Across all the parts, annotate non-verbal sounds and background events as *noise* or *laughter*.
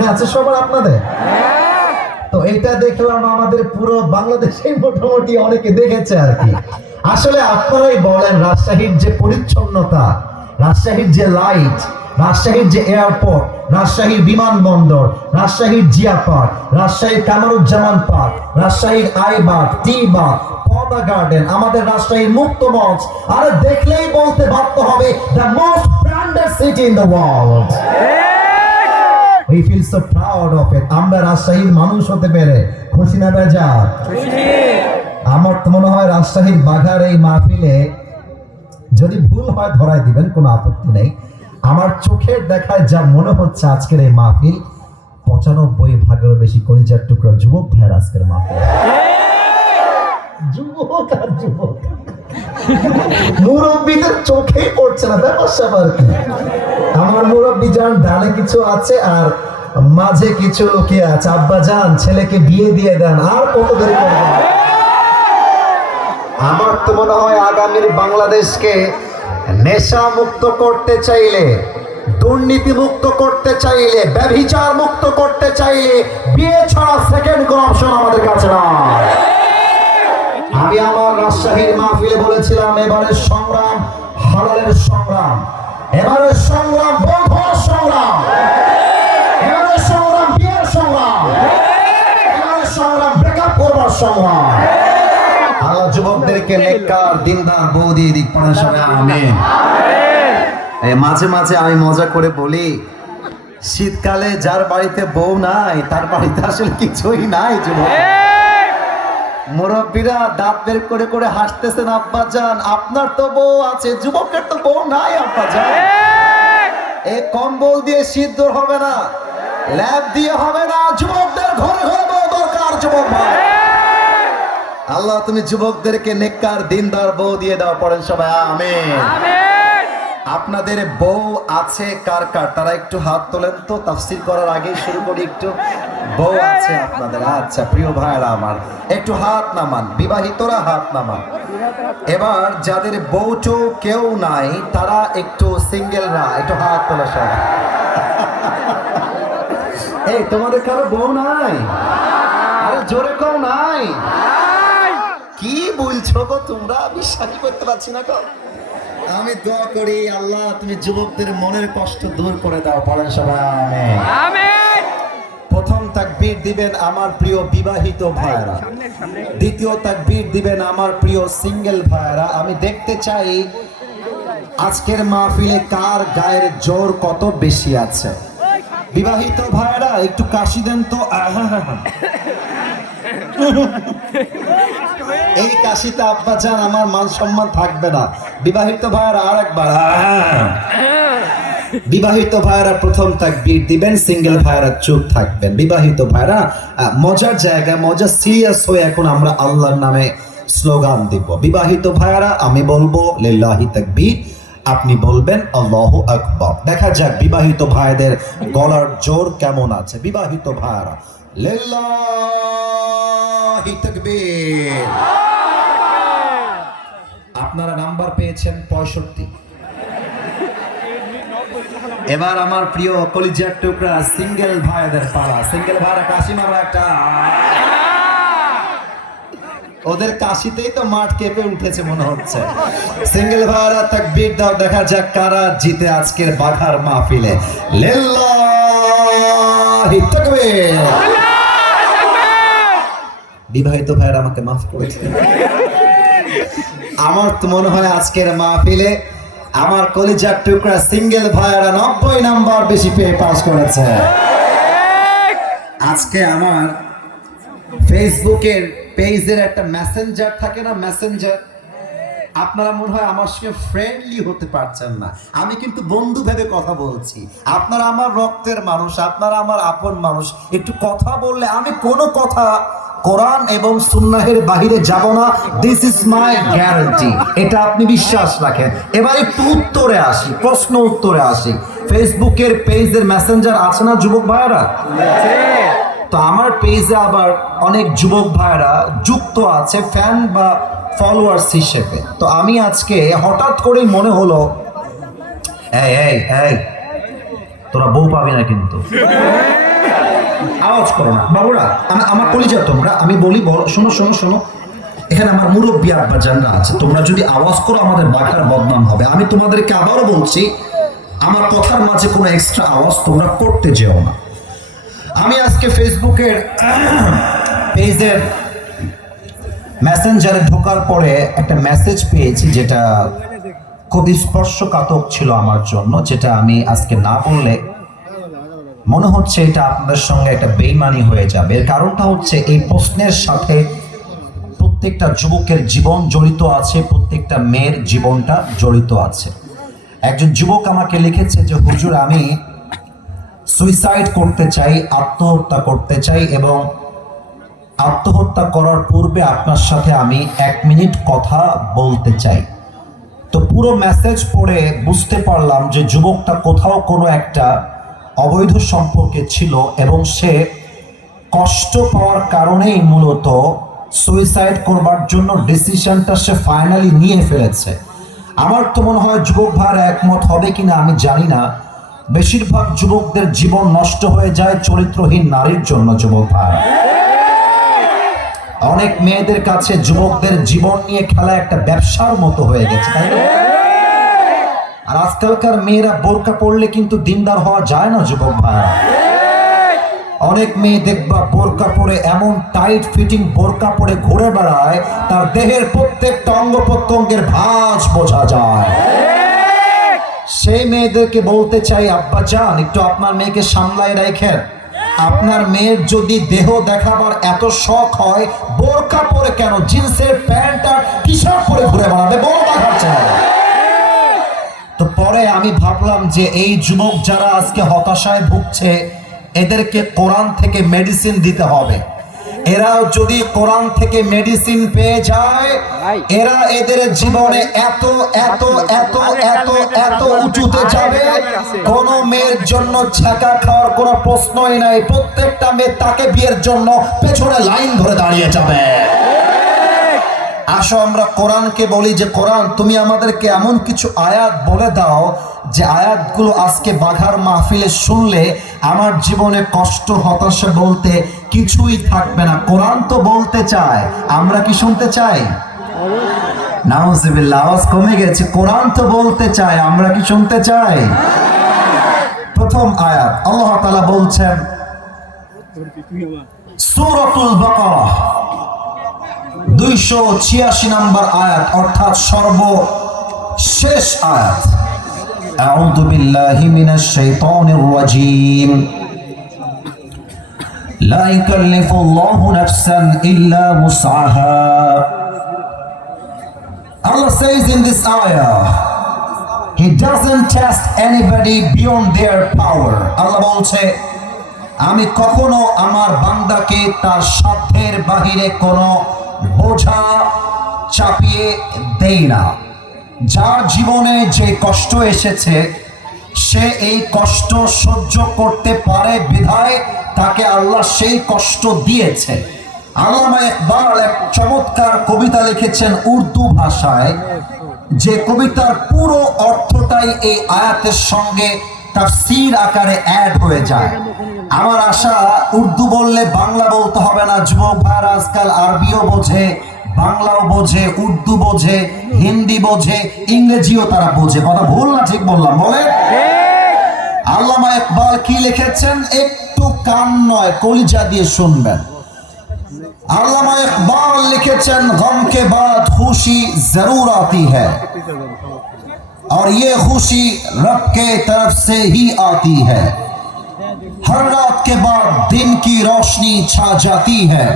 মনে আছে সবার আপনাদের? তো এটা দেখলাম আমাদের পুরো বাংলাদেশে মোটামুটি অনেকে দেখেছে আর কি। আসলে আপনারাই বলেন, রাজশাহীর যে পরিচ্ছন্নতা, রাজশাহীর যে লাইট রাজশাহীর যে এয়ারপোর্ট রাজশাহীর বিমানবন্দর, রাজশাহীর জিয়া পার্ক রাজশাহীর কামারুজ্জামান পার্ক রাজশাহীর আইবাগ টি বাগ পদা গার্ডেন আমাদের রাজশাহীর মুক্ত মঞ্চ, আর দেখলেই বলতে বাধ্য হবে the most branded city in the world we feel so proud of it আমরা রাজশাহীর মানুষ হতে পেরে খুশি না আমার তো মনে হয় রাজশাহীর বাঘার এই মাহফিলে যদি ভুল হয় ধরাই দিবেন কোনো আপত্তি নেই। আমার চোখের দেখায় যা মনে হচ্ছে আজকের এই মাহফিল পঁচানব্বই ভাগেরও বেশি কলিজার টুকরা যুবক ভাইয়ের আজকের মাহফিল। যুবক আর যুবক। মুরব্বীদের চোখেই পড়ছে না ব্যাপার স্যাপার কি? আমার মুরব্বী যান ডানে কিছু আছে আর মাঝে কিছু কি আছে? যান, ছেলেকে বিয়ে দিয়ে দেন, আর কত দেরি আমার তো মনে হয় আগামীর বাংলাদেশকে নেশা মুক্ত করতে চাইলে দুর্নীতি মুক্ত করতে চাইলে ব্যভিচার মুক্ত করতে চাইলে বিয়ে ছাড়া সেকেন্ড কোন অপশন আমাদের কাছে নয় আমি আমার রাজশাহীর মাহফিলে বলেছিলাম, এবারের সংগ্রাম হালালের সংগ্রাম। এবারের সংগ্রাম বন্ধ সংগ্রাম। সংগ্রাম ব্রেকআপ করবার সংগ্রাম আল্লাহ যুবকদেরকে নেককার দিনদার বউ দিয়ে দিক পড়ার সময় আমিন। এই মাঝে মাঝে আমি মজা করে বলি শীতকালে যার বাড়িতে বউ নাই তার বাড়িতে আসলে কিছুই নাই যুবক। মুরব্বীরা দাঁত বের করে করে হাসতেছেন আব্বা যান আপনার তো বউ আছে যুবকের তো বউ নাই আব্বা যান। এই! কম্বল দিয়ে শীত দূর হবে না ল্যাব দিয়ে হবে না যুবকদের ঘরে ঘরে যুবক ভাই। আল্লাহ তুমি যুবকদেরকে নেককার দিনদার বউ দিয়ে দাও পড়েন সবাই আমিন। আপনাদের বউ আছে কার কার? তারা একটু হাত তোলেন তো তাফসির করার আগেই শুরু করি একটু। বউ আছে আপনাদের আচ্ছা প্রিয় ভাইরা আমার একটু হাত নামান বিবাহিতরা হাত নামান। এবার যাদের বউ টউ কেউ নাই তারা একটু সিঙ্গেলরা একটু হাত তোলা সবাই। *laughs* এই তোমাদের কারও বউ নাই? জোরে কেউ নাই। কি বলছো গো তোমরা? বিশ্বাসই করতে পারছি না গো। আমি দোয়া করি আল্লাহ তুমি যুবকদের মনের কষ্ট দূর করে দাও পড়েন সবাই আমিন। প্রথম তাকবীর দিবেন আমার প্রিয় বিবাহিত ভাইরা দ্বিতীয় তাকবীর দিবেন আমার প্রিয় সিঙ্গেল ভাইরা আমি দেখতে চাই আজকের মাহফিলে কার গায়ের জোর কত বেশি আছে? বিবাহিত ভাইরা একটু কাশি দেন তো। আহা এই কাশিতে আব্বা যান, আমার মান সম্মান থাকবে না। বিবাহিত ভাইয়েরা আর একবার বিবাহিত ভাইয়েরা প্রথম তাকবীর দিবেন, সিঙ্গেল ভাইয়েরা চুপ থাকবেন। বিবাহিত ভাইয়েরা মজার জায়গায় মজা সিরিয়াস হয়ে এখন আমরা আল্লাহর নামে স্লোগান দিব। বিবাহিত ভাইয়েরা, আমি বলব, লিল্লাহি তাকবীর। আপনি বলবেন, আল্লাহু আকবার। দেখা যাক বিবাহিত ভাইদের গলার জোর কেমন আছে। বিবাহিত ভাইয়েরা, লিল্লাহি। তাকবীর। আপনারা নাম্বার পেয়েছেন পঁয়ষট্টি। এবার আমার প্রিয় কলিজার টুকরা সিঙ্গেল ভাইদের পাড়া সিঙ্গেল ভাইরা কাশি মারা একটা। ওদের কাশিতেই তো মাঠ কেঁপে উঠেছে মনে হচ্ছে। সিঙ্গেল ভাইরা তাকবীর দাও, দেখা যাক কারা জিতে আজকের বাঘার মাহফিলে। লিল্লাহি তাকবীর। বিবাহিত ভাইয়ের আমাকে মাফ করেছে আমার তো মনে হয় আজকের মাহফিলে আমার কলিজার টুকরা সিঙ্গেল ভাইয়েরা নব্বই নাম্বার বেশি পেয়ে পাস করেছে। আজকে আমার ফেসবুকের পেজের একটা মেসেঞ্জার থাকে না মেসেঞ্জার আপনারা মনে হয় আমার সঙ্গে ফ্রেন্ডলি হতে পারছেন না। আমি কিন্তু বন্ধু ভেবে কথা বলছি। আপনারা আমার রক্তের মানুষ, আপনারা আমার আপন মানুষ। একটু কথা বললে আমি কোনো কথা কোরআন এবং সুন্নাহের বাহিরে যাব না দিস ইজ মাই গ্যারান্টি এটা আপনি বিশ্বাস রাখেন। এবার একটু উত্তরে আসি, প্রশ্ন উত্তরে আসি। ফেসবুকের পেজের মেসেঞ্জার আছে না যুবক ভাইয়েরা? তো আমার পেজে আবার অনেক যুবক ভাইরা যুক্ত আছে ফ্যান বা ফলোয়ার্স হিসেবে। তো আমি আজকে হঠাৎ করেই মনে হলো এই এই, তোরা বউ পাবি না কিন্তু। আওয়াজ করো না। বাবুরা আমি আমার কলিজা তোমরা, আমি বলি বল শোনো শোনো শোনো। এখানে আমার মুরব্বী আব্বা জানরা আছে। তোমরা যদি আওয়াজ করো, আমাদের বাঘার বদনাম হবে। আমি তোমাদেরকে আবারও বলছি, আমার কথার মাঝে কোনো এক্সট্রা আওয়াজ তোমরা করতে যেও না। আমি আজকে ফেসবুকের পেজের মেসেঞ্জারে ঢোকার পরে একটা মেসেজ পেয়েছি, যেটা খুবই স্পর্শকাতক ছিল আমার জন্য, যেটা আমি আজকে না বললে মনে হচ্ছে এটা আপনাদের সঙ্গে একটা বেইমানি হয়ে যাবে। এর কারণটা হচ্ছে এই প্রশ্নের সাথে প্রত্যেকটা যুবকের জীবন জড়িত আছে, প্রত্যেকটা মেয়ের জীবনটা জড়িত আছে। একজন যুবক আমাকে লিখেছে যে, হুজুর, আমি সুইসাইড করতে চাই, আত্মহত্যা করতে চাই এবং আত্মহত্যা করার পূর্বে আপনার সাথে আমি এক মিনিট কথা বলতে চাই। তো পুরো মেসেজ পড়ে বুঝতে পারলাম যে যুবকটা কোথাও কোনো একটা অবৈধ সম্পর্কে ছিল এবং সে কষ্ট পাওয়ার কারণেই মূলত সুইসাইড করবার জন্য ডিসিশনটা সে ফাইনালি নিয়ে ফেলেছে। আমার তো মনে হয় যুবক ভাইয়ের একমত হবে কিনা আমি জানি না। বেশিরভাগ যুবকদের জীবন নষ্ট হয়ে যায় চরিত্রহীন নারীর জন্য, যুবক ভাই। অনেক মেয়েদের কাছে যুবকদের জীবন নিয়ে খেলা একটা ব্যবসার মতো হয়ে গেছে, তাই না? আর আজকালকার মেয়েরা বোরকা পড়লে কিন্তু দিনদার হওয়া যায় না, যুবক ভাই অনেক মেয়ে দেখবা বোরকা পরে এমন টাইট ফিটিং বোরকা পরে ঘুরে বেড়ায়, তার দেহের প্রত্যেকটা অঙ্গ প্রত্যঙ্গের ভাঁজ বোঝা যায়। সেই মেয়েদেরকে বলতে চাই, আব্বা চান একটু আপনার মেয়েকে সামলায় রাখেন। আপনার মেয়ের যদি দেহ দেখাবার এত শখ হয়, বোরকা পরে কেন, জিন্সের প্যান্ট আর টি শার্ট পরে ঘুরে বেড়াবে? বড় দেখাচ্ছে না তো পরে আমি ভাবলাম যে এই যুবক যারা আজকে হতাশায় ভুগছে, এদেরকে কোরআন থেকে মেডিসিন দিতে হবে। এরাও যদি কোরআন থেকে মেডিসিন পেয়ে যায়, এরা এদের জীবনে এত এত এত এত এত উঁচুতে যাবে, কোন মেয়ের জন্য ছাকা খাওয়ার কোনো প্রশ্নই নাই। প্রত্যেকটা মেয়ে তাকে বিয়ের জন্য পেছনে লাইন ধরে দাঁড়িয়ে যাবে। আসো, আমরা কোরআনকে বলি যে, কোরআন, তুমি আমাদেরকে এমন কিছু আয়াত বলে দাও যে আয়াতগুলো আজকে বাঘার মাহফিলে শুনলে আমার জীবনে কষ্ট, হতাশা বলতে কিছুই থাকবে না। কোরআন তো বলতে চায়। আমরা কি শুনতে চাই? নাউজিবিল্লাহ, আওয়াজ কমে গেছে। কোরআন তো বলতে চায়। আমরা কি শুনতে চাই? প্রথম আয়াত। আল্লাহ তাআলা বলছেন, সূরাতুল বাকারা। দুইশো ছিয়াশি নম্বর আয়াত অর্থাৎ সর্বশেষ আয়াত أعوذ بالله من الشيطان الرجيم لا يكلف الله نفسا إلا وسعها Allah says in this ayah He doesn't test anybody beyond their power আল্লাহ বলছে আমি কখনো আমার বান্দাকে তার সাধ্যের বাহিরে কোনো বোঝা চাপিয়ে দেই না। যার জীবনে যে কষ্ট এসেছে, সে এই কষ্ট সহ্য করতে পারে বিধায় তাকে আল্লাহ সেই কষ্ট দিয়েছে। আল্লামা ইকবাল এক চমৎকার কবিতা লিখেছেন উর্দু ভাষায়, যে কবিতার পুরো অর্থটাই এই আয়াতের সঙ্গে তাফসীর আকারে অ্যাড হয়ে যায়। আমার আশা উর্দু বললে বাংলা বলতে হবে না যুবক ভাইরা আজকাল আরবিও বোঝে বাংলাও বোঝে উর্দু বোঝে হিন্দি বোঝে ইংরেজিও তারা বোঝে কথা ভুল না ঠিক বললাম বলে আল্লামা ইকবাল কি লিখেছেন একটু কান নয় কলিজা দিয়ে শুনবেন আল্লামা ইকবাল লিখেছেন গম के बाद खुशी जरूर आती है और ये खुशी रब के तरफ से ही आती है हर रात के बाद दिन की रोशनी छा जाती है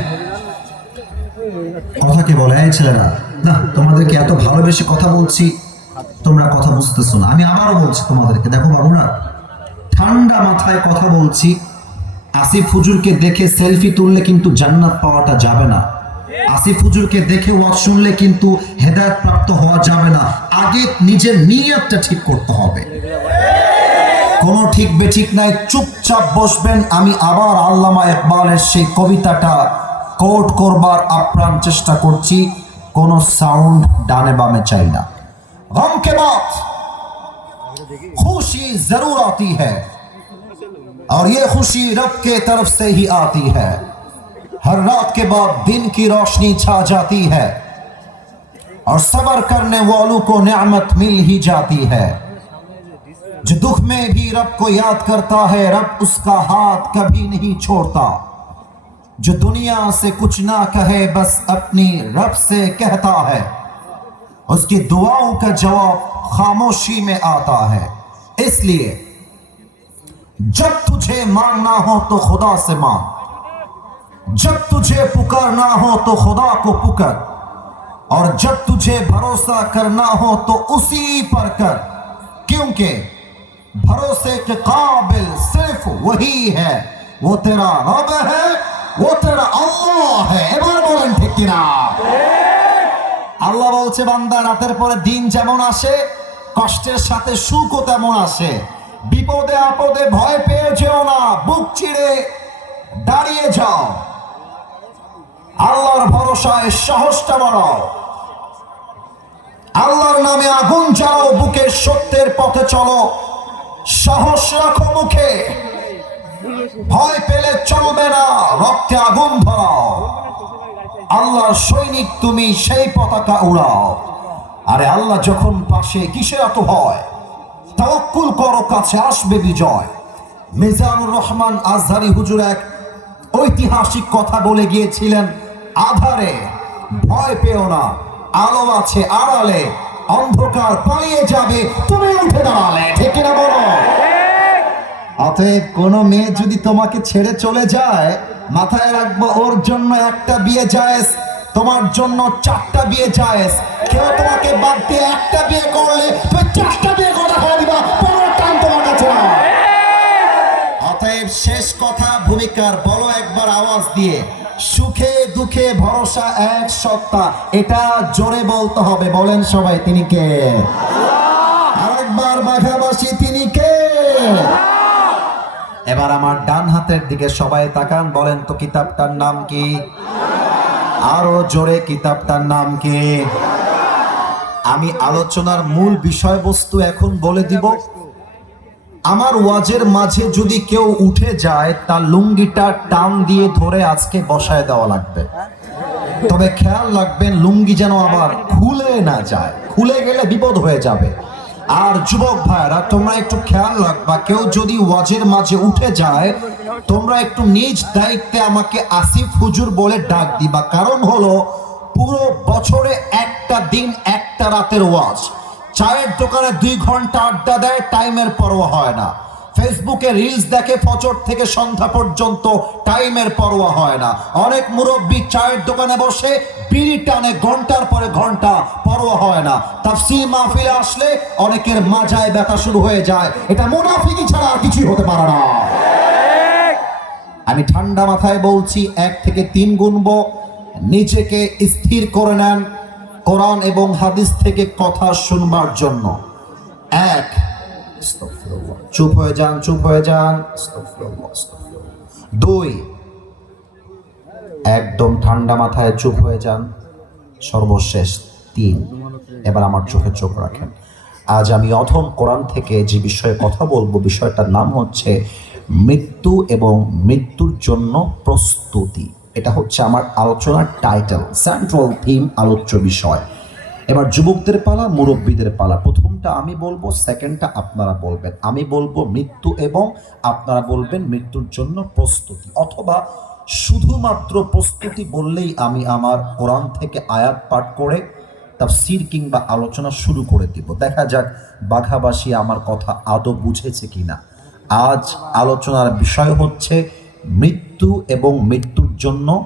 কথা কি বলে এই ছেলেরা না তোমাদেরকে এত ভালোবেসে কথা বলছি তোমরা কথা বুঝতেছো না আমি আবারও বলছি তোমাদেরকে দেখো বাবুরা ঠান্ডা মাথায় কথা বলছি আসিফ হুজুরকে দেখে সেলফি তুললে কিন্তু জান্নাত পাওয়াটা যাবে না আসিফ হুজুরকে দেখে ওয়াজ শুনলে কিন্তু হেদায়ত প্রাপ্ত হওয়া যাবে না আগে নিজের নিয়তটা ঠিক করতে হবে কোনো ঠিক বেঠিক নাই চুপচাপ বসবেন আমি আবার আল্লামা ইকবালের সেই কবিতাটা কোট করবার আপ্রাণ চেষ্টা করছি কোনো সাউন্ড ডানে বামে চাই না গম কে বাত খুশি জরুর আতি হ্যায় और ये खुशी रब के तरफ से ही आती है हर रात के बाद दिन की रोशनी छा जाती है और सबर करने वालों को नेमत मिल ही जाती है जो दुख में भी रब को याद करता है, रब उसका हाथ कभी नहीं छोड़ता। जो दुनिया से कुछ ना कहे, बस अपनी रब से कहता है। उसकी दुआओं का जवाब खामोशी में आता है। इसलिए, जब तुझे मांगना हो तो खुदा से मांग। जब तुझे पुकारना हो तो खुदा को पुकार। और जब तुझे भरोसा करना हो तो उसी पर कर। क्योंकि भरोसे के काबिल सिर्फ वही है वो तेरा रब है वो तेरा আল্লাহ है এবার বলেন ঠিক কিনা আল্লাহ বলছে বান্দা রাতের পরে দিন যেমন আসে কষ্টের সাথে সুখও তেমন আসে বিপদে আপদে ভয় পেয়ে যেও না বুক চিড়ে দাঁড়িয়ে যাও আল্লাহর ভরসায় সাহসটা বাড়াও আল্লাহর নামে আগুন জ্বালাও বুকের সত্যের পথে চলো সাহস রাখো মুখে। ভয় পেলে চলবে না, রক্তে আগুন ধরাও। আল্লাহর সৈনিক, তুমি সেই পতাকা উড়াও। আরে আল্লাহ যখন পাশে কিসের এত ভয়? তাওয়াক্কুল করো, কাছে আসবে বিজয়। মিজানুর রহমান আজহারি হুজুর এক ঐতিহাসিক কথা বলে গিয়েছিলেন, আধারে ভয় পেও না, আলো আছে আড়ালে অন্ধকার পালিয়ে যাবে, তুমি উঠে দাঁড়ালে, ঠিক কিনা বলো? অতএব কোনো মেয়ে যদি তোমাকে ছেড়ে চলে যায়, মাথায় রাখব, ওর জন্য একটা বিয়ে জায়েজ, তোমার জন্য চারটা বিয়ে জায়েজ। কেউ তোমাকে বাদ দিয়ে একটা বিয়ে করলে, তুমি চারটা বিয়ে করে দিবা, কোনো টান তোমার কাছে না অতএব শেষ কথা, ভূমিকার, বলো একবার আওয়াজ দিয়ে। সুখে দুঃখে ভরসা এক সত্তা, এটা জোরে বলতে হবে। বলেন সবাই, তিনি কে? আরেকবার বাঘাবাসী তিনি কে? এবার আমার ডান হাতের দিকে সবাই তাকান, বলেন তো কিতাবটার নাম কি? আরও জোরে কিতাবটার নাম কি? আমি আলোচনার মূল বিষয়বস্তু এখন বলে দিব। আমার ওয়াজের মাঝে যদি কেউ উঠে যায়, তার লুঙ্গিটা টান দিয়ে ধরে আজকে বসায় দেওয়া লাগবে। তবে খেয়াল রাখবেন, লুঙ্গি যেন আবার খুলে না যায়। খুলে গেলে বিপদ হয়ে যাবে। আর যুবক ভাইরা তোমরা একটু খেয়াল রাখবা, কেউ যদি ওয়াজের মাঝে উঠে যায়, তোমরা একটু নিজ দায়িত্বে আমাকে আসিফ হুজুর বলে ডাক দিবা। কারণ হলো, পুরো বছরে একটা দিন, একটা রাতের ওয়াজ। চায়ের দোকানে দুই ঘণ্টা আড্ডা দেয়, টাইমের পরোয়া হয় না। ফেসবুকে রিলস দেখে ফজর থেকে সন্ধ্যা পর্যন্ত টাইমের পরোয়া হয় না। অনেক মুরব্বী চায়ের দোকানে বসে বিড়ি টানে, ঘণ্টার পরে ঘণ্টা পরোয়া হয় না। তাফসির মাহফিলে আসলে অনেকের মাজায় ব্যথা শুরু হয়ে যায়। এটা মুনাফিকি ছাড়া আর কিছুই হতে পারে না। আমি ঠান্ডা মাথায় বলছি, এক থেকে তিন গুনবো। নিজেকে স্থির করে নেন। কোরআন এবং হাদিস থেকে কথা শুনবার জন্য। এক চুপ হয়ে যান, চুপ হয়ে যান। দুই, একদম ঠান্ডা মাথায় চুপ হয়ে যান। সর্বশেষ তিন, এবার আমার চোখে চোখ রাখেন। আজ আমি অথম কোরআন থেকে যে বিষয়ে কথা বলব, বিষয়টার নাম হচ্ছে মৃত্যু এবং মৃত্যুর জন্য প্রস্তুতি। এটা হচ্ছে আমার আলোচনার টাইটেল সেন্ট্রাল থিম আলোচ্য বিষয়। এবার যুবকদের পালা, মুরব্বীদের পালা। প্রথমটা আমি বলব সেকেন্ডটা আপনারা বলবেন। আমি বলব মৃত্যু এবং আপনারা বলবেন মৃত্যুর জন্য প্রস্তুতি। অথবা শুধুমাত্র প্রস্তুতি বললেই আমি আমার কোরআন থেকে আয়াত পাঠ করে তাফসির কিংবা আলোচনা শুরু করে দিব। দেখা যাক বাঘাবাসী আমার কথা আদৌ বুঝেছে কিনা। আজ আলোচনার বিষয় হচ্ছে মৃত্যু এবং মৃত্যুর জন্য?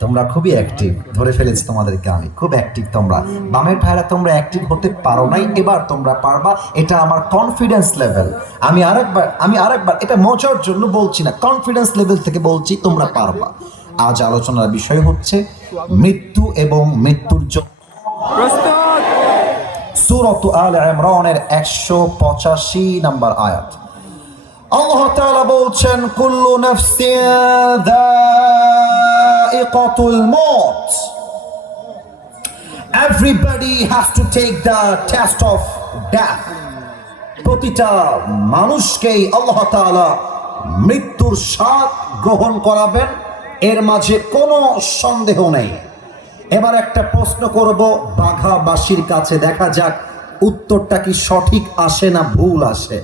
তোমরা খুবই অ্যাক্টিভ ধরে ফেলেছি তোমাদেরকে আমি। খুব অ্যাক্টিভ তোমরা। বামের ভাইরা তোমরা অ্যাক্টিভ হতে পারো নাই। এবার তোমরা পারবা। এটা আমার কনফিডেন্স লেভেল আমি আরেকবার আমি আরেকবার এটা মজার জন্য বলছি না। কনফিডেন্স লেভেল থেকে বলছি তোমরা পারবা। আজ আলোচনার বিষয় হচ্ছে মৃত্যু এবং মৃত্যুর জন্য সুরত আল ইমরানের একশো পঁচাশি নাম্বার আয়াত। আল্লাহ তাআলা বলছেন, কুল্লু নাফসিন যায়িকাতুল মউত। Everybody has to take the test of death. প্রতিটা মানুষকেই আল্লাহ তাআলা মৃত্যুর স্বাদ গ্রহণ করাবেন, এর মাঝে কোনো সন্দেহ নেই। এবার একটা প্রশ্ন করব, বাঘাবাসীর কাছে দেখা যাক, উত্তরটা কি সঠিক আসে না ভুল আসে।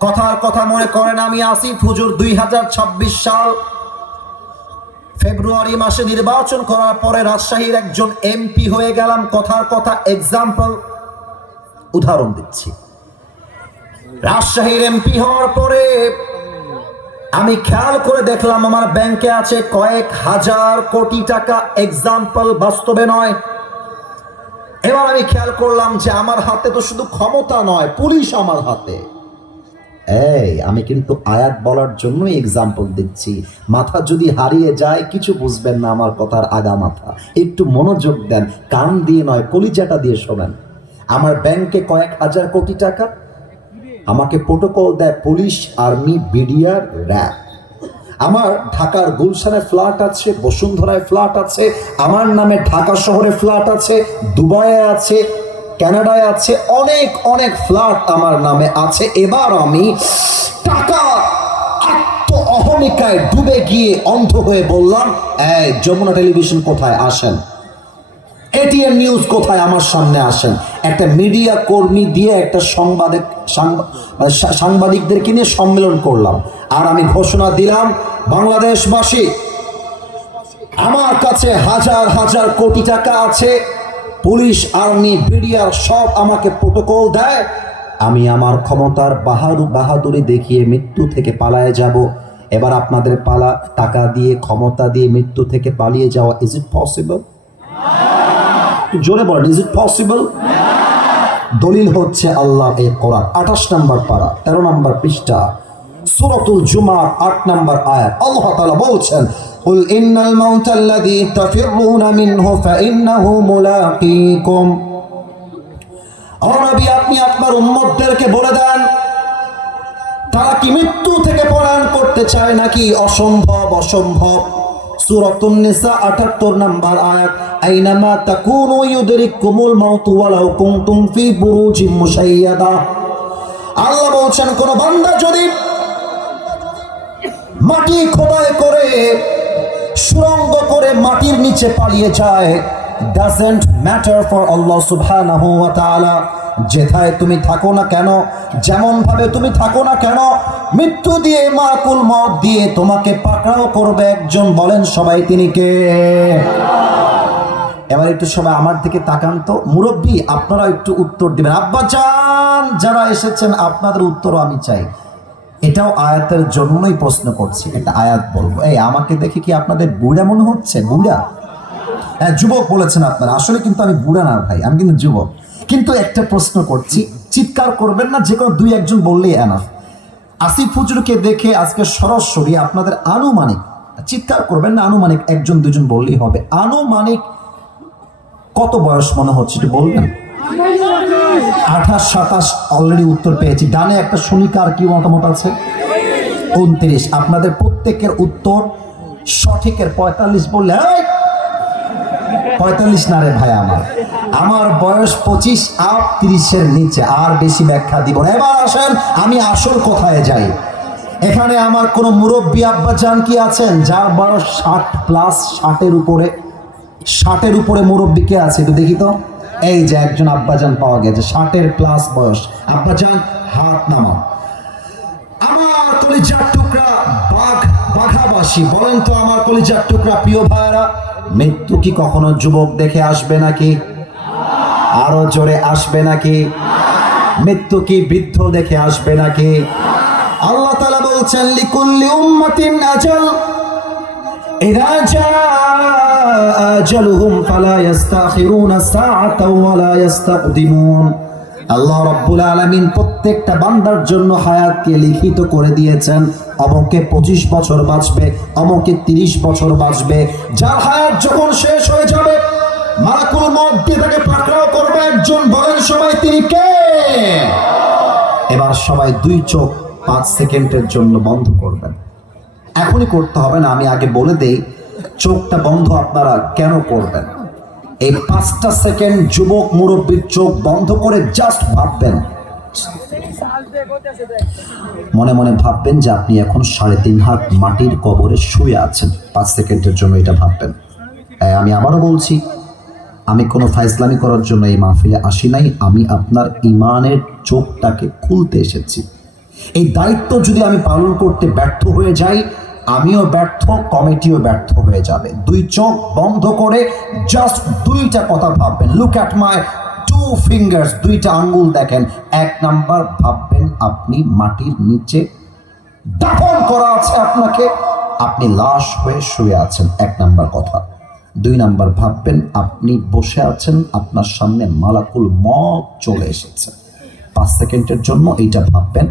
কথার কথা মনে করেন আমি আসিফ হুজুর দুই হাজার ছাব্বিশ সাল ফেব্রুয়ারি মাসে নির্বাচন করার পরে রাজশাহীর একজন এমপি হয়ে গেলাম। কথার কথা এক্সাম্পল উদাহরণ দিচ্ছি। রাজশাহীর এমপি হওয়ার পরে আমি খেয়াল করে দেখলাম আমার ব্যাংকে আছে কয়েক হাজার কোটি টাকা এক্সাম্পল বাস্তবে নয়। এবার আমি খেয়াল করলাম যে আমার হাতে তো শুধু ক্ষমতা নয়, পুলিশ আমার হাতে। এই, আমি কিন্তু আয়াত বলার জন্যই এক্সাম্পল দিচ্ছি। মাথা যদি হারিয়ে যায়, কিছু বুঝবেন না আমার কথার আগা মাথা। একটু মনোযোগ দেন, কান দিয়ে নয়, কলিজাটা দিয়ে শোনেন। আমার ব্যাংকে কয়েক হাজার কোটি টাকা। আমাকে প্রোটোকল দেয় পুলিশ আর্মি বিডিআর র্যাব আমার ঢাকার গুলশানে ফ্ল্যাট আছে, বসুন্ধরায় ফ্ল্যাট আছে, আমার নামে ঢাকা শহরে ফ্ল্যাট আছে, দুবাইয়ে আছে কানাডায় আছে, অনেক অনেক ফ্ল্যাট আমার নামে আছে। এবার আমি টাকা অহমিকায় ডুবে গিয়ে অন্ধ হয়ে বললাম, এই, যমুনা টেলিভিশন কোথায়? আসেন। এটিএম নিউজ কোথায়? আমার সামনে আসেন। একটা মিডিয়া কর্মী দিয়ে একটা সংবাদিক সাংবা- মানে সাংবাদিকদেরকে নিয়ে সম্মেলন করলাম। আর আমি ঘোষণা দিলাম, বাংলাদেশবাসী, আমার কাছে হাজার হাজার কোটি টাকা আছে। পুলিশ, আর্মি, বিডিআর সব আমাকে প্রোটোকল দেয়। আমি আমার ক্ষমতার বাহাদু বাহাদুরি দেখিয়ে মৃত্যু থেকে পালায় যাব। এবার আপনাদের পালা, টাকা দিয়ে, ক্ষমতা দিয়ে মৃত্যু থেকে পালিয়ে যাওয়া ইজ ইট পসিবল জোরে বলেন ইজ ইট পসিবল দলিল হচ্ছে আল্লাহ এ কোরআন। আঠাশ নম্বর পারা, তেরো নম্বর পৃষ্ঠা, সুরতুল জুমার আট নম্বর আয়াত। আল্লাহ তাআলা বলছেন قل إن الموت الذي تفرون منه فإنه ملاقيكم ও নবী আপনি আপনার উম্মতদেরকে বলে দেন তারা কি মৃত্যু থেকে পলায়ন করতে চায় নাকি অসম্ভব অসম্ভব সূরাতুন নিসা 78 নাম্বার আয়াত আইনামা তাকুনু ইউদরিকুমুল মাউত ওয়ালাউ কুনতুম ফি বুরুজিম মুশাইয়াদা আল্লাহ বলছেন কোন বান্দা যদি মাটি খোদাই করে সুরঙ্গ করে মাটির নিচে পালিয়ে যায়। ডাজেন্ট ম্যাটার ফর আল্লাহ সুবহানাহু ওয়া তাআলা। যেথায় তুমি থাকো না কেন যেমন ভাবে তুমি থাকো না কেন, মৃত্যু দিয়ে মাকুল মত দিয়ে তোমাকে পাকড়াও করবে একজন বলেন সবাই তিনি কে? এবার একটু সবাই আমার দিকে তাকান তো। মুরব্বী আপনারা একটু উত্তর দিবেন। আব্বা যারা এসেছেন, আপনাদের উত্তরও আমি চাই। এটাও আয়াতের জন্যই প্রশ্ন করছি এটা আয়াত বলব। এই, আমাকে দেখে কি আপনাদের বুড়া মনে হচ্ছে? বুড়া? হ্যাঁ যুবক বলেছেন আপনারা। আসলে কিন্তু আমি বুড়া না ভাই, আমি কিন্তু যুবক। কিন্তু একটা প্রশ্ন করছি, চিৎকার করবেন না, যে কোনো দুই, একজন বললেই এনাফ আসিফ হুজুরকে দেখে আজকে সরাসরি আপনাদের আনুমানিক, চিৎকার করবেন না, আনুমানিক একজন, দুজন বললেই হবে। আনুমানিক কত বয়স মনে হচ্ছে, একটু বলবেন? আঠাশ, সাতাশ অলরেডি উত্তর পেয়েছি। ডানে একটা শুনিকার কি মতামত আছে? উনত্রিশ। আপনাদের প্রত্যেকের উত্তর সঠিকের। পঁয়তাল্লিশ বললে পঁয়তাল্লিশ না রে ভাই আমার। আমার বয়স পঁচিশ, আপ তিরিশের নিচে। আর বেশি ব্যাখ্যা দিব এবার আসেন, আমি আসল কোথায় যাই। এখানে আমার কোনো মুরব্বী আব্বা যান কি আছেন? যার বয়স ষাট প্লাস ষাটের উপরে ষাটের উপরে মুরব্বী কে আছে একটু দেখি তো। এই যে একজন আব্বাজান পাওয়া গেছে, ষাটের প্লাস বয়স। আব্বাজান, হাত নামা আমার কলিজার টুকরা বাঘ বাঘাবাসী, বলেন তো আমার কলিজার টুকরা প্রিয় ভাইরা মৃত্যু কি কখনো যুবক দেখে আসবে নাকি? আরও জোরে আসবে নাকি? মৃত্যু কি বৃদ্ধ দেখে আসবে নাকি? আল্লাহ তাআলা বলছেন, লিকুল্লি উম্মাতিন আজাল। إذا جاء أجلهم فلا يستأخرون ساعة ولا يستقدمون আল্লাহ রব্বুল আলমিন প্রত্যেকটা বান্দার জন্য হায়াতকে লিখিত করে দিয়েছেন অমকে পঁচিশ বছর বাঁচবে অমকে তিরিশ বছর বাঁচবে যার হায়াত যখন শেষ হয়ে যাবে মালাকুল মত দিয়ে তাকে পাকড়াও করবে একজন বলেন সবাই তিনি কে এবার সবাই দুই চোখ পাঁচ সেকেন্ডের জন্য বন্ধ করবেন এখনই করতে হবে না, আমি আগে বলে দেই, চোখটা বন্ধ আপনারা কেন করবেন? এই পাঁচটা সেকেন্ড যুবক মুরব্বীর চোখ বন্ধ করে জাস্ট ভাববেন। মনে মনে ভাববেন যে আপনি এখন সাড়ে তিন হাত মাটির কবরে শুয়ে আছেন। পাঁচ সেকেন্ডের জন্য এটা ভাববেন। আমি আবারও বলছি, আমি কোনো ফাইজলামি করার জন্য এই মাহফিলে আসি নাই, আমি আপনার ইমানের চোখটাকে খুলতে এসেছি। এই দায়িত্ব যদি আমি পালন করতে ব্যর্থ হয়ে যাই, আমিও ব্যর্থ, কমিটিও ব্যর্থ হয়ে যাবে। দুই চোখ বন্ধ করে জাস্ট দুইটা কথা ভাববেন। Look at my two fingers দুইটা আঙ্গুল দেখেন। এক নাম্বার ভাববেন, আপনি মাটির নিচে দাফন করা আছে আপনাকে, আপনি লাশ হয়ে শুয়ে আছেন। এক নাম্বার কথা। দুই নাম্বার ভাববেন, আপনি বসে আছেন, আপনার সামনে মালাকুল মত চলে এসেছে। পাঁচ সেকেন্ডের জন্য এইটা ভাববেন।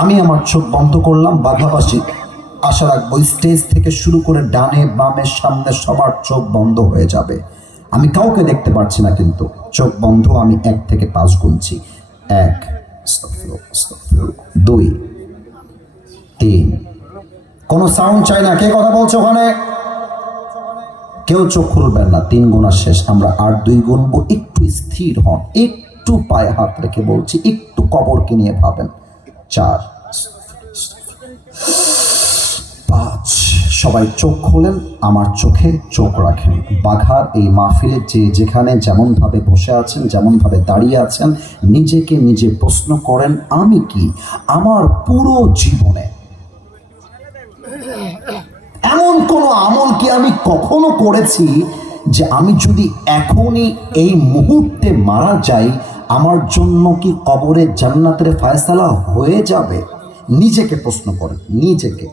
আমি আমার চোখ বন্ধ করলাম বাঘাবাসী আশা রাখব স্টেজ থেকে শুরু করে ডানে বামে সামনে সবার চোখ বন্ধ হয়ে যাবে। আমি কাউকে দেখতে পাচ্ছি না কিন্তু। চোখ বন্ধ, আমি এক থেকে পাঁচ গুনছি। এক। দুই, তিন। কোনো সাউন্ড চাই না। কে কথা বলছো ওখানে? কেউ চোখ খুলবেন না। তিন গোনা শেষ। আমরা আর দুই গুনবো। একটু স্থির হন। একটু পায়ে হাত রেখে বলছি, একটু কবরকে নিয়ে ভাবেন। চার। পাঁচ। সবাই চোখ খোলেন, আমার চোখে চোখ রাখেন। বাঘার এই মাহফিলে যে যেখানে যেমনভাবে বসে আছেন, যেমনভাবে দাঁড়িয়ে আছেন, নিজেকে নিজে প্রশ্ন করেন, আমি কি? আমার পুরো জীবনে এমন কোনো আমল কি আমি কখনো করেছি যে আমি যদি এখনই এই মুহূর্তে মারা যাই আমার জন্য কি কবরে জান্নাতের ফায়সালা হয়ে যাবে? নিজেকে প্রশ্ন করে, নিজেকে।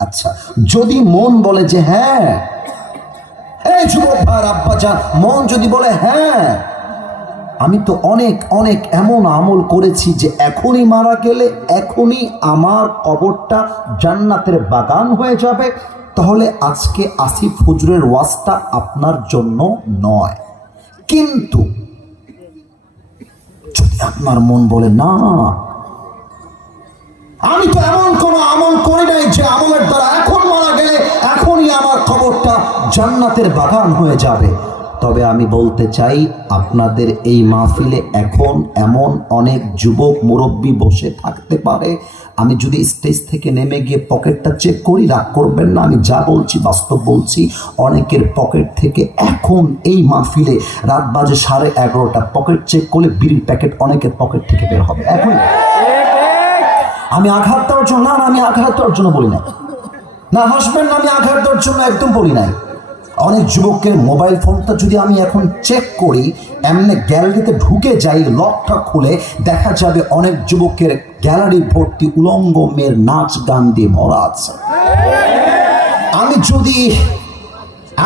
আচ্ছা যদি মন বলে যে হ্যাঁ এই যুবক ভাইয়ের আব্বা যান মন যদি বলে হ্যাঁ আমি তো অনেক অনেক এমন আমল করেছি যে এখনই মারা গেলে, এখনই আমার কবরটা জান্নাতের বাগান হয়ে যাবে। তাহলে আজকে আসিফ হুজুরের ওয়াজটা আপনার জন্য নয়। কিন্তু যদি আপনার মন বলে, না, আমি তো এমন কোনো আমল করি নাই যে আমলের দ্বারা এখন মারা গেলে এখনই আমার খবরটা জান্নাতের বাগান হয়ে যাবে। তবে আমি বলতে চাই, আপনাদের এই মাহফিলে এখন এমন অনেক যুবক, মুরব্বী বসে থাকতে পারে আমি যদি স্টেজ থেকে নেমে গিয়ে পকেটটা চেক করি রাগ করবেন না আমি যা বলছি বাস্তব বলছি অনেকের পকেট থেকে এখন এই মাহফিলে রাত বাজে সাড়ে এগারোটা পকেট চেক করলে বিড়ির প্যাকেট অনেকের পকেট থেকে বের হবে। এখন আমি আঘাত দেওয়ার জন্য না না, আমি আঘাত দেওয়ার জন্য বলি নাই। না হাসবেন না আমি আঘাত দেওয়ার জন্য একদম বলি নাই। অনেক যুবকের মোবাইল ফোনটা যদি আমি এখন চেক করি, এমনি গ্যালারিতে ঢুকে যাই, লকটা খুলে, দেখা যাবে অনেক যুবকের গ্যালারি ভর্তি উলঙ্গ মেয়ের নাচ গান দিয়ে ভরা আছে। আমি যদি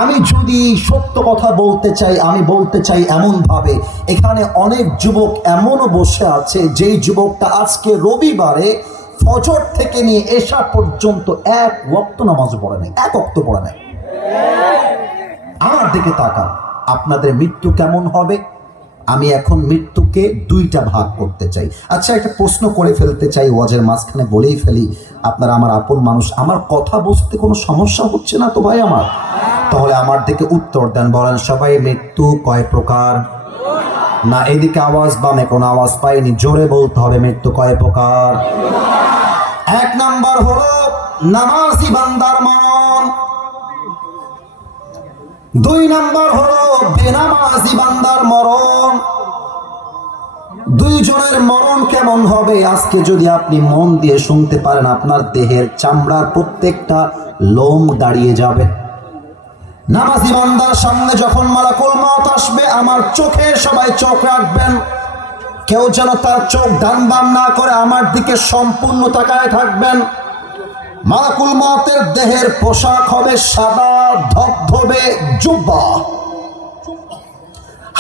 আমি যদি সত্য কথা বলতে চাই, আমি বলতে চাই এমন ভাবে এখানে অনেক যুবক এমনও বসে আছে, যেই যুবকটা আজকে রবিবারে ফজর থেকে নিয়ে এসা পর্যন্ত এক ওক্ত নামাজ পড়ে নাই, এক অক্ত পড়ে নাই। আমার দিকে তাকান আপনাদের মৃত্যু কেমন হবে? আমি এখন মৃত্যুকে দুইটা ভাগ করতে চাই। আচ্ছা একটা প্রশ্ন করে ফেলতে চাই, ওয়াজের মাঝখানে বলেই ফেলি, আপনারা আমার আপন মানুষ, আমার কথা বুঝতে কোনো সমস্যা হচ্ছে না তো ভাই আমার? তাহলে আমার দিকে উত্তর দেন, বলেন, সবাই মৃত্যু কয় প্রকার? না, এদিকে আওয়াজ বামে, কোনো আওয়াজ পাইনি, জোরে বলতে হবে, মৃত্যু কয় প্রকার? এক নাম্বার হলো, নামাজি বান্দার মরণ দুই নাম্বার হলো বেনামাজি বান্দার মরণ। দুইজনের মরণ কেমন হবে? আজকে যদি আপনি মন দিয়ে শুনতে পারেন, আপনার দেহের চামড়ার প্রত্যেকটা লোম দাঁড়িয়ে যাবে। নামাজি বান্দার সামনে যখন মালাকুল মত আসবে, আমার চোখে সবাই চোখ রাখবেন। কেউ যেন তার চোখ ডান বাম না করে আমার দিকে সম্পূর্ণ তাকায় থাকবেন। মালাকুল মতের দেহের পোশাক হবে সাদা, ধবধবে জুব্বা।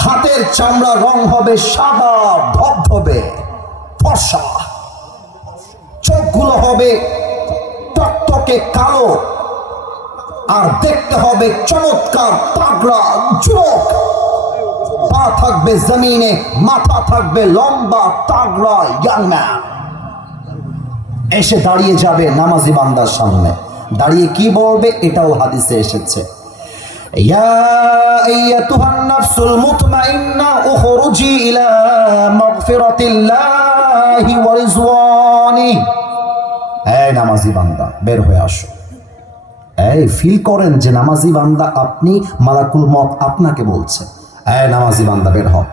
হাতের চামড়া রং হবে সাদা, ধবধবে ফর্সা। চোখগুলো হবে টকটকে কালো, আর দেখতে হবে চমৎকার তাগড়া যুবক পা থাকবে জমিনে, মাথা থাকবে লম্বা তাগড়া ইয়াং ম্যান এসে দাঁড়িয়ে যাবে নামাজি বান্দার সামনে। দাঁড়িয়ে কি বলবে এটাও হাদিসে এসেছে। নামাজি বান্দা, বের হয়ে আসো। এই ফিল করেন যে নামাজি বান্দা আপনি মালাকুল মত আপনাকে বলছে। এই নামাজি বান্দা বের হও।